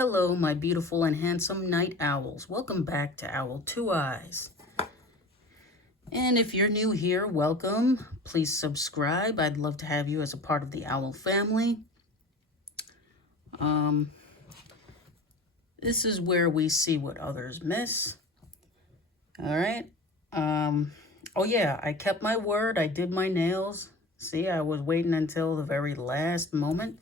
Hello, my beautiful and handsome night owls. Welcome back to Owl Two Eyes. And if you're new here, welcome. Please subscribe. I'd love to have you as a part of the Owl family. This is where we see what others miss. All right. Oh yeah, I kept my word. I did my nails. See, I was waiting until the very last moment.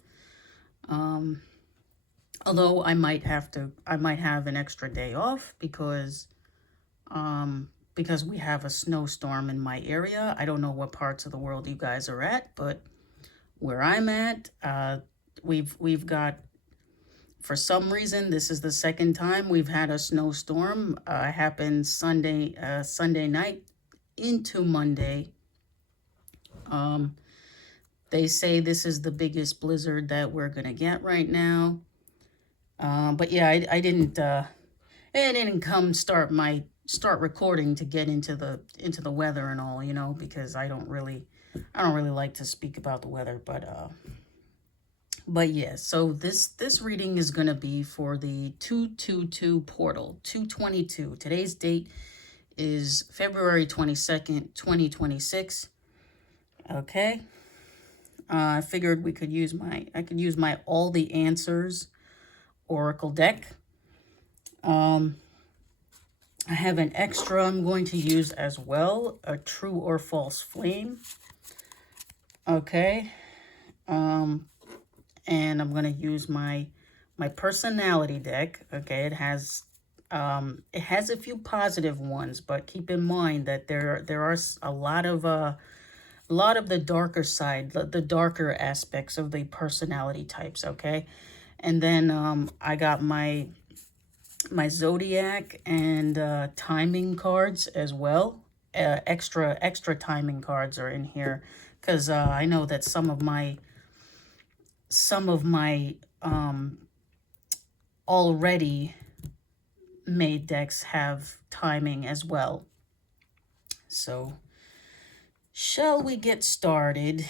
Although I might have an extra day off because we have a snowstorm in my area. I don't know what parts of the world you guys are at, but where I'm at, we've got, for some reason, this is the second time we've had a snowstorm. Happened Sunday night into Monday. They say this is the biggest blizzard that we're gonna get right now. But yeah, I didn't come start recording to get into the weather and all, because I don't really like to speak about the weather, but yeah, so this reading is going to be for the 222 portal, 222. Today's date is February 22nd, 2026. Okay. I figured I could use my All the Answers Oracle deck. I have an extra I'm going to use as well, a True or False Flame. Okay. And I'm going to use my personality deck. Okay, it has a few positive ones, but keep in mind that there are a lot of the darker side, the darker aspects of the personality types. Okay, and then I got my zodiac and timing cards as well. Extra timing cards are in here because I know that some of my already made decks have timing as well. So shall we get started?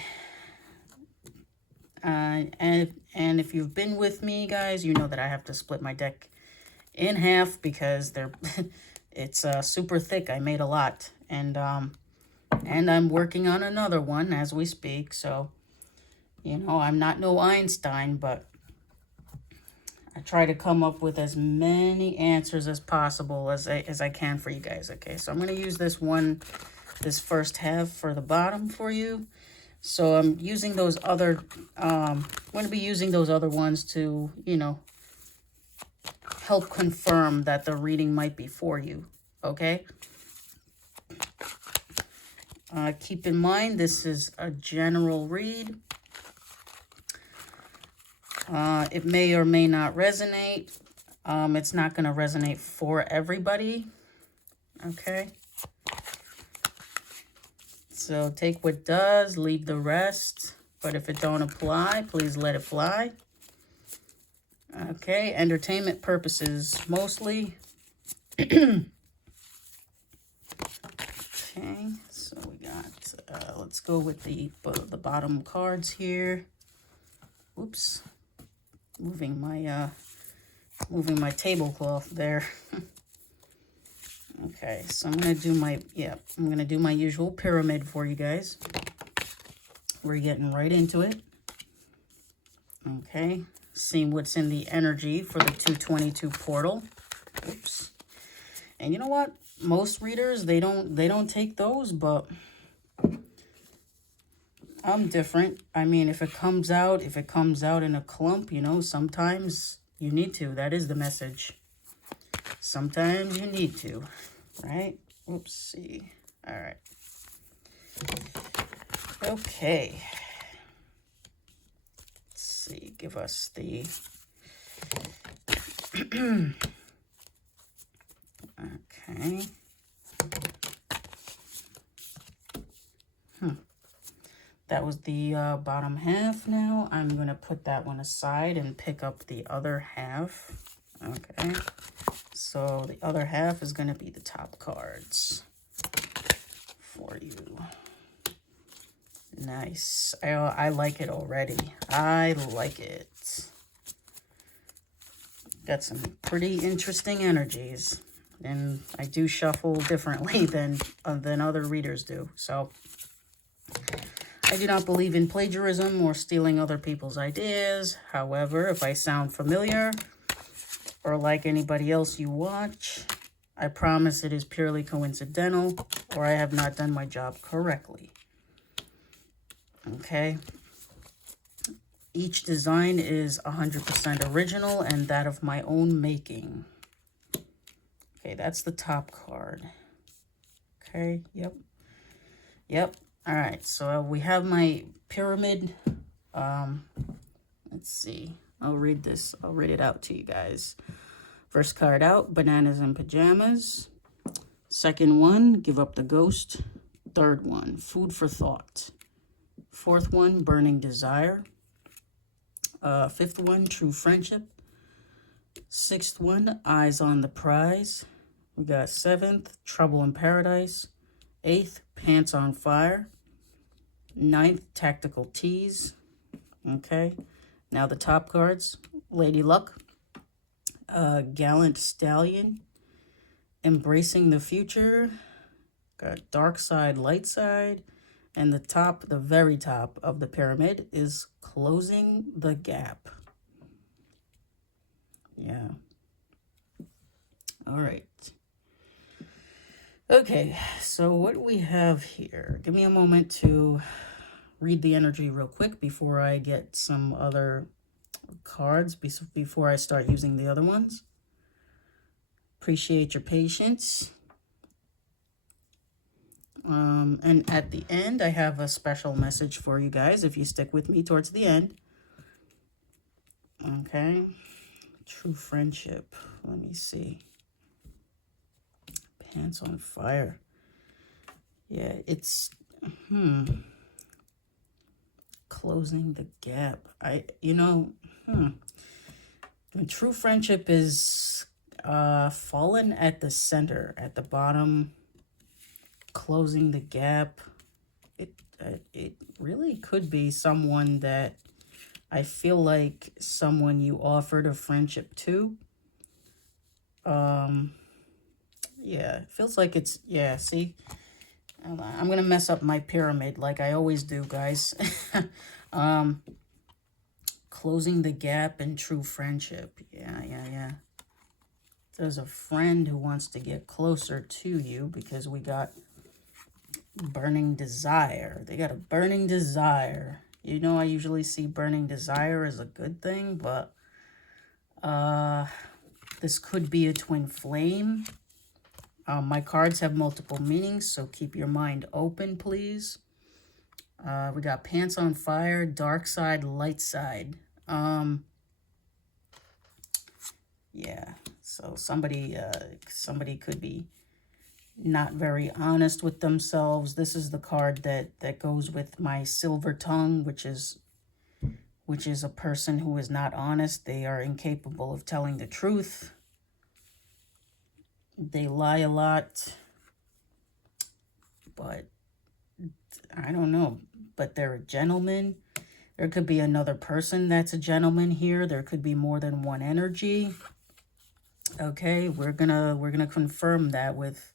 And if you've been with me, guys, you know that I have to split my deck in half because it's super thick. I made a lot, and I'm working on another one as we speak. So I'm not no Einstein, but I try to come up with as many answers as possible as I can for you guys. Okay, so I'm going to use this first half for the bottom for you. So I'm using those other, I'm going to be using those other ones to, help confirm that the reading might be for you. Okay. Keep in mind, this is a general read. It may or may not resonate. It's not going to resonate for everybody. Okay. So take what does, leave the rest. But if it don't apply, please let it fly. Okay. Entertainment purposes mostly. Okay. So we got, let's go with the bottom cards here. Oops. Moving my tablecloth there. Okay, so I'm gonna do my usual pyramid for you guys. We're getting right into it. Okay, seeing what's in the energy for the 222 portal. Oops. And you know what? Most readers they don't take those, but I'm different. I mean, if it comes out in a clump, sometimes you need to. That is the message. Sometimes you need to, right? Oopsie. All right. Okay. Let's see. Give us the... Okay. That was the bottom half. Now I'm going to put that one aside and pick up the other half. Okay. So the other half is going to be the top cards for you. Nice. I like it already. I like it. Got some pretty interesting energies. And I do shuffle differently than other readers do. So I do not believe in plagiarism or stealing other people's ideas. However, if I sound familiar or like anybody else you watch, I promise it is purely coincidental or I have not done my job correctly. Okay. Each design is 100% original and that of my own making. Okay, that's the top card. Okay, yep. Yep. All right, so we have my pyramid. Let's see. I'll read this. I'll read it out to you guys. First card out, bananas and pajamas. Second one, give up the ghost. Third one, food for thought. Fourth one, burning desire. Fifth one, true friendship. Sixth one, eyes on the prize. We got seventh, trouble in paradise. Eighth, pants on fire. Ninth, tactical tease. Okay, now the top cards, Lady Luck, gallant stallion, embracing the future, got dark side, light side, and the top, the very top of the pyramid is closing the gap. Yeah. All right. Okay, so what do we have here? Give me a moment to read the energy real quick before I get some other cards, before I start using the other ones. Appreciate your patience. And at the end, I have a special message for you guys if you stick with me towards the end. Okay, true friendship. Let me see. Pants on fire. Yeah, it's closing the gap. True friendship is fallen at the center, at the bottom. Closing the gap. It really could be someone that I feel like someone you offered a friendship to. Yeah, it feels like it's, yeah, see? I'm going to mess up my pyramid like I always do, guys. Closing the gap in true friendship. Yeah. There's a friend who wants to get closer to you because we got burning desire. They got a burning desire. You know, I usually see burning desire as a good thing, but this could be a twin flame. My cards have multiple meanings, so keep your mind open, please. We got pants on fire, dark side, light side. Yeah, so somebody could be not very honest with themselves. This is the card that goes with my silver tongue, which is a person who is not honest. They are incapable of telling the truth. They lie a lot, but I don't know, but they're a gentleman. There could be another person that's a gentleman here. There could be more than one energy. Okay, we're gonna confirm that with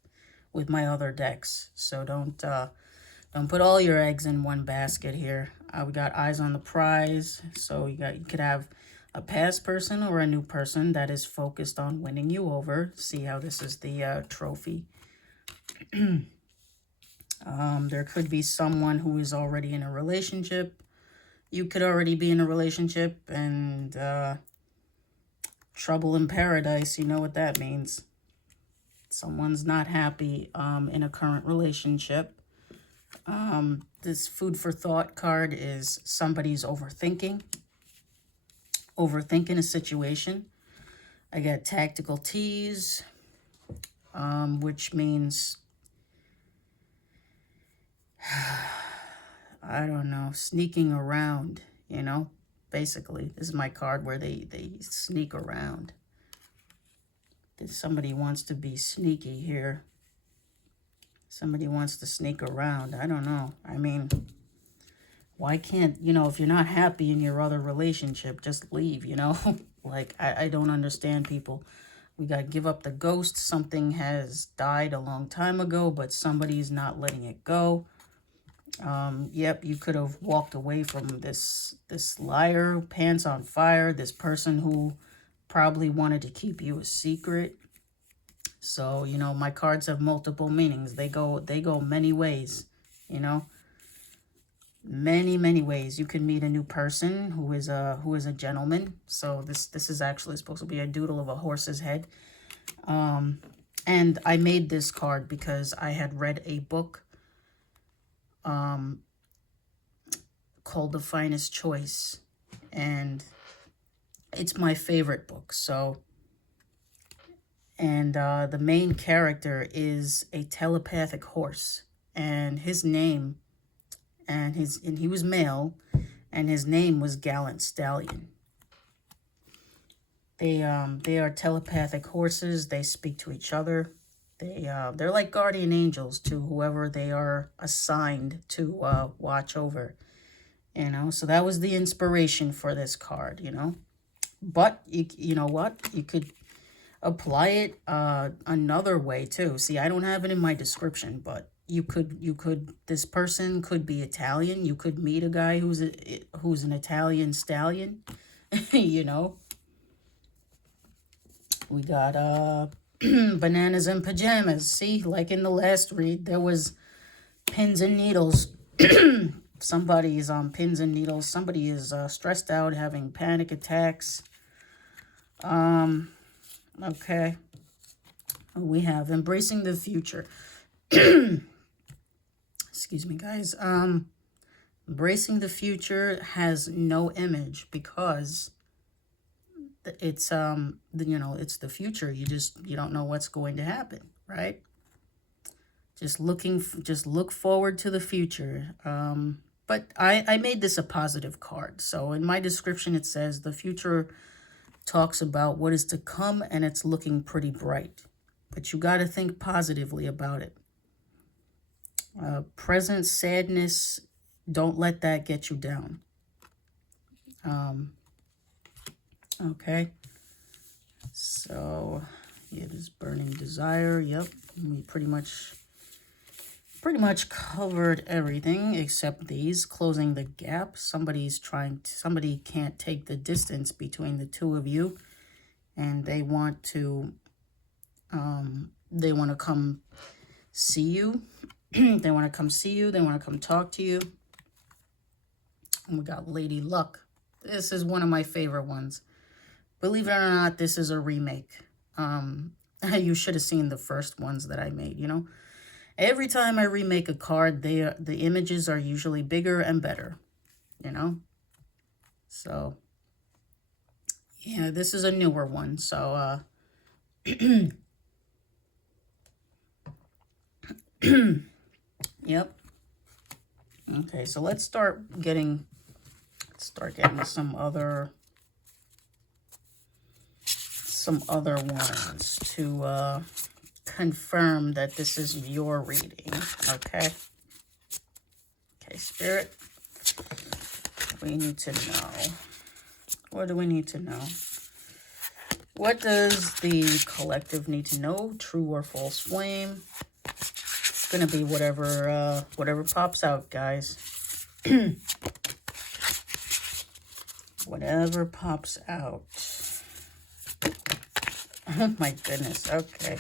my other decks. So don't put all your eggs in one basket here. We got eyes on the prize. So you could have a past person or a new person that is focused on winning you over. See how this is the trophy. There could be someone who is already in a relationship. You could already be in a relationship, and trouble in paradise, you know what that means. Someone's not happy in a current relationship. This food for thought card is somebody's overthinking a situation. I got tactical tease, which means, I don't know, sneaking around, you know, basically. This is my card where they sneak around. Somebody wants to be sneaky here. Somebody wants to sneak around. I don't know. I mean, why can't, you know, if you're not happy in your other relationship, just leave, you know? Like, I don't understand people. We got to give up the ghost. Something has died a long time ago, but somebody's not letting it go. Yep, you could have walked away from this liar, pants on fire, this person who probably wanted to keep you a secret. So, you know, my cards have multiple meanings. They go many ways, you know. Many ways. You can meet a new person who is a gentleman. So this is actually supposed to be a doodle of a horse's head. And I made this card because I had read a book called The Finest Choice, and it's my favorite book. So, and the main character is a telepathic horse, and his name, and he was male, and his name was Gallant Stallion. They are telepathic horses. They speak to each other. They're like guardian angels to whoever they are assigned to watch over, you know. So that was the inspiration for this card, you know. But you know what? You could apply it another way too. See, I don't have it in my description, but you could this person could be Italian. You could meet a guy who's an Italian stallion, you know. We got bananas and pajamas. See, like in the last read, there was pins and needles. Somebody is on pins and needles. Somebody is stressed out, having panic attacks. Okay. We have embracing the future. Excuse me, guys. Embracing the future has no image because it's you know, it's the future. You don't know what's going to happen, right? Just look forward to the future. But I made this a positive card. So in my description it says the future talks about what is to come and it's looking pretty bright. But you got to think positively about it. Present sadness, don't let that get you down. Okay. So, it is burning desire. Yep. We pretty much covered everything except these. Closing the gap. Somebody can't take the distance between the two of you, and they want to come see you. They want to come see you. They want to come talk to you. And we got Lady Luck. This is one of my favorite ones. Believe it or not, this is a remake. You should have seen the first ones that I made, you know. Every time I remake a card, the images are usually bigger and better, you know. So, yeah, this is a newer one. So, yep. Okay, so let's start getting some other ones to confirm that this is your reading. Okay. Okay, Spirit. We need to know. What do we need to know? What does the collective need to know? True or false flame? It's gonna be whatever pops out, guys. Whatever pops out. Oh my goodness. Okay.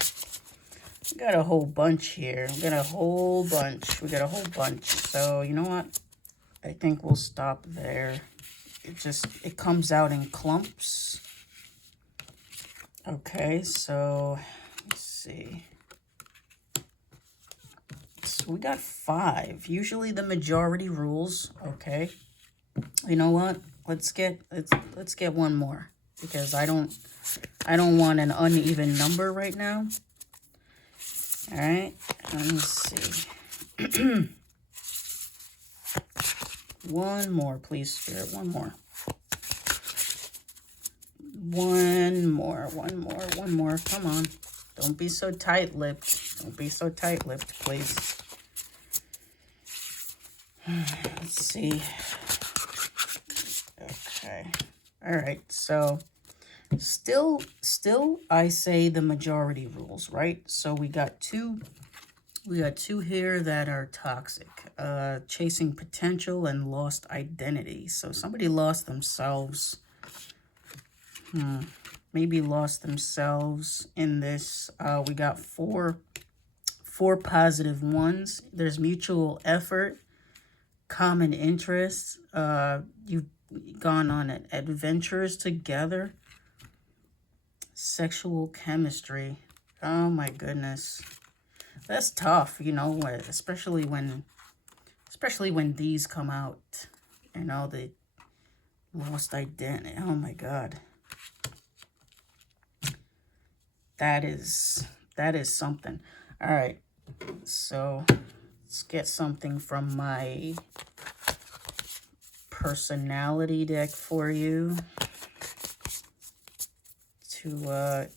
We got a whole bunch here. We got a whole bunch. So, you know what? I think we'll stop there. It comes out in clumps. Okay, so let's see. So we got 5. Usually the majority rules. Okay. You know what? Let's get one more because I don't want an uneven number right now. All right. Let me see. One more, please, Spirit. One more. Come on. Don't be so tight-lipped. Please. Let's see. Okay. All right. So Still, I say the majority rules, right? So we got two here that are toxic. Chasing potential and lost identity. So somebody lost themselves. Maybe lost themselves in this. We got four positive ones. There's mutual effort, common interests. You've gone on adventures together. Sexual chemistry. Oh my goodness. That's tough, you know, especially when these come out. You know, the lost identity. Oh my God. That is something. All right. So let's get something from my personality deck for you to,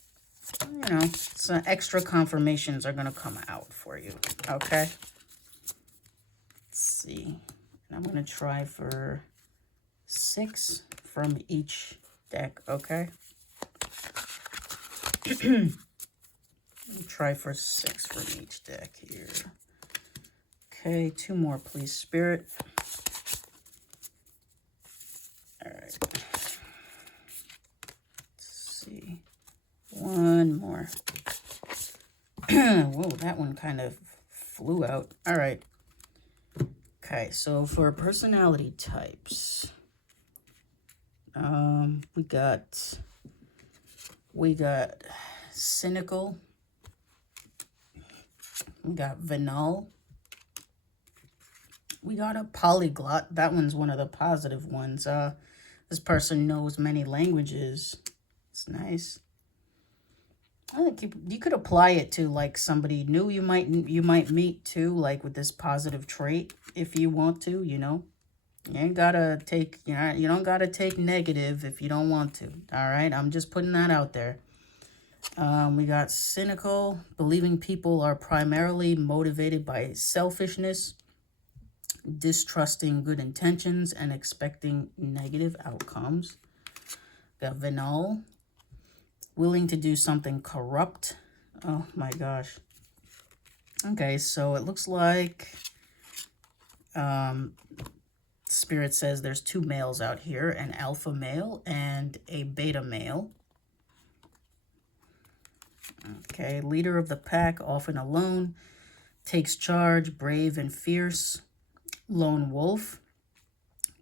you know, some extra confirmations are going to come out for you. Okay. Let's see. And I'm going to try for 6 from each deck. Okay. Try for 6 from each deck here. Okay, 2 more, please, Spirit. All right. Let's see. 1 more. Whoa, that one kind of flew out. All right. Okay, so for personality types, we got cynical. We got venal. We got a polyglot. That one's one of the positive ones. This person knows many languages. It's nice. I think you could apply it to like somebody new you might meet too, like with this positive trait if you want to, you know. You ain't gotta take, you know, you don't gotta take negative if you don't want to. All right, I'm just putting that out there. We got cynical, believing people are primarily motivated by selfishness, distrusting good intentions, and expecting negative outcomes. Got venal, willing to do something corrupt. Oh my gosh. Okay, so it looks like Spirit says there's 2 males out here, an alpha male and a beta male. Okay, leader of the pack, often alone, takes charge, brave and fierce. Lone wolf,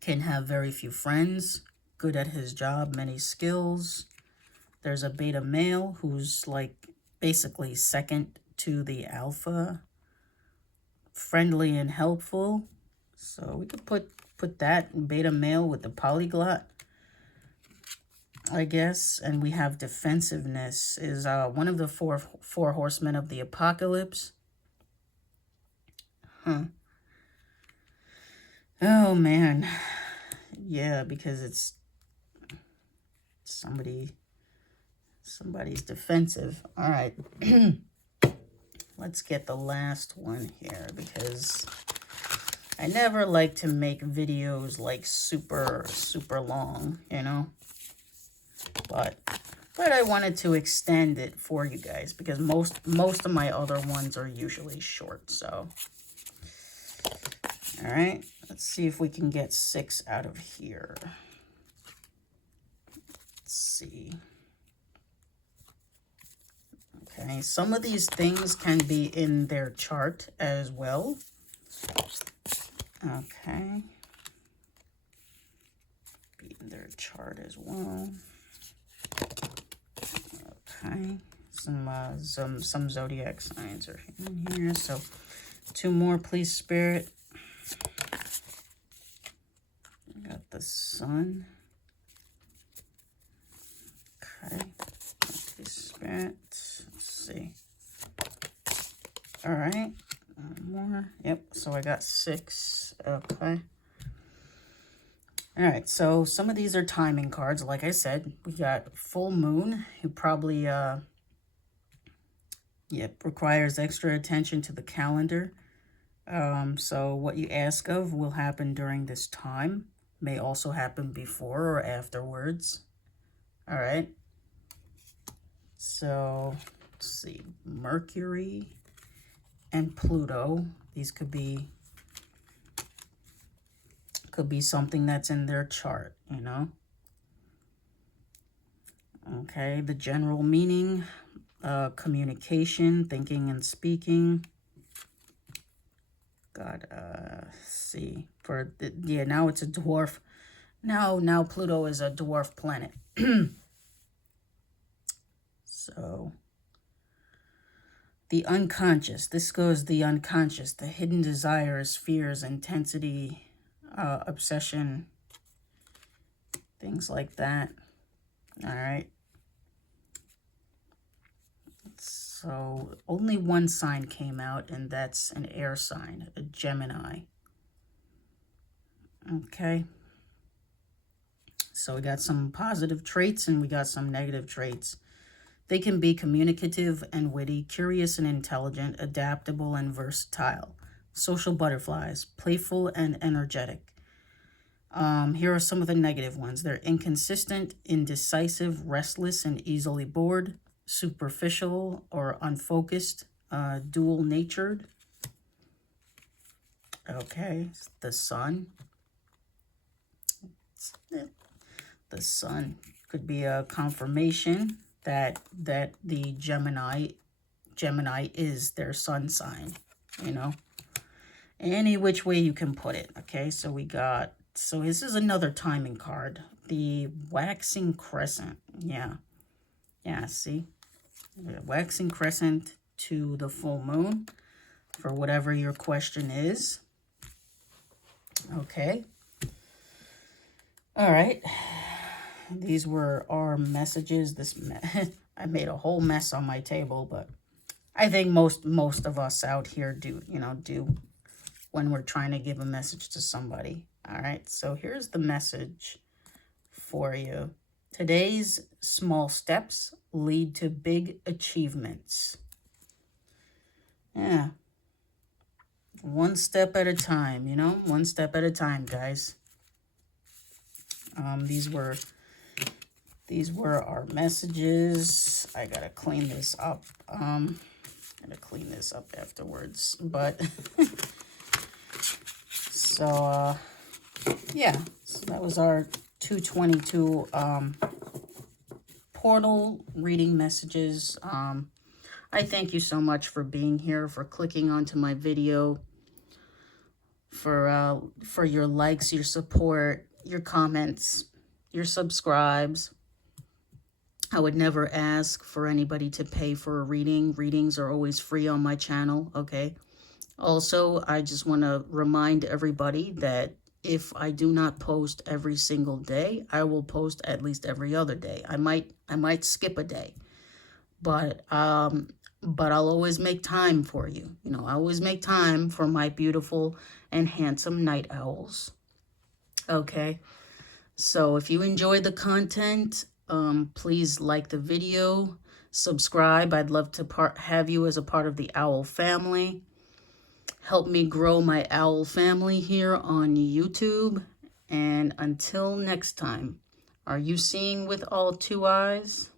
can have very few friends, good at his job, many skills. There's a beta male who's like basically second to the alpha, friendly and helpful. So we could put that beta male with the polyglot, I guess. And we have defensiveness is one of the four horsemen of the apocalypse. Oh man. Yeah, because it's somebody's defensive. All right. Let's get the last one here because I never like to make videos like super long, you know. But I wanted to extend it for you guys because most of my other ones are usually short. So, all right, let's see if we can get 6 out of here. Let's see. Okay, some of these things can be in their chart as well. Okay. Be in their chart as well. Okay. Some zodiac signs are in here. So 2 more, please, Spirit. Got the sun. Okay. Please, Spirit. Let's see. All right. 1 more. Yep. So I got 6. Okay. All right, so some of these are timing cards. Like I said, we got full moon, who probably, requires extra attention to the calendar. So what you ask of will happen during this time. May also happen before or afterwards. All right. So let's see, Mercury and Pluto. These could be something that's in their chart, you know. Okay, the general meaning, communication, thinking and speaking. God, see, for the, yeah, now it's a dwarf. Now Pluto is a dwarf planet. So the unconscious, this goes the unconscious, the hidden desires, fears, intensity, obsession, things like that. All right. So only one sign came out, and that's an air sign, a Gemini. Okay. So we got some positive traits and we got some negative traits. They can be communicative and witty, curious and intelligent, adaptable and versatile. Social butterflies, playful and energetic. Here are some of the negative ones. They're inconsistent, indecisive, restless and easily bored, superficial or unfocused, dual-natured. Okay, the sun. The sun could be a confirmation that the Gemini is their sun sign, you know. Any which way you can put it. Okay, so we got, so this is another timing card, the waxing crescent. Yeah, see, the waxing crescent to the full moon for whatever your question is. Okay, all right, these were our messages. I made a whole mess on my table, but I think most of us out here do when we're trying to give a message to somebody. All right, so here's the message for you. Today's small steps lead to big achievements. Yeah. One step at a time, you know? One step at a time, guys. These were our messages. I gotta clean this up. Gonna clean this up afterwards, but so yeah, so that was our 222 portal reading messages. I thank you so much for being here, for clicking onto my video, for your likes, your support, your comments, your subscribes. I would never ask for anybody to pay for a reading. Readings are always free on my channel, okay? Also, I just want to remind everybody that if I do not post every single day, I will post at least every other day. I might skip a day, but I'll always make time for you. You know, I always make time for my beautiful and handsome night owls. Okay, so if you enjoy the content, please like the video, subscribe. I'd love to have you as a part of the owl family. Help me grow my owl family here on YouTube. And until next time, are you seeing with all two eyes?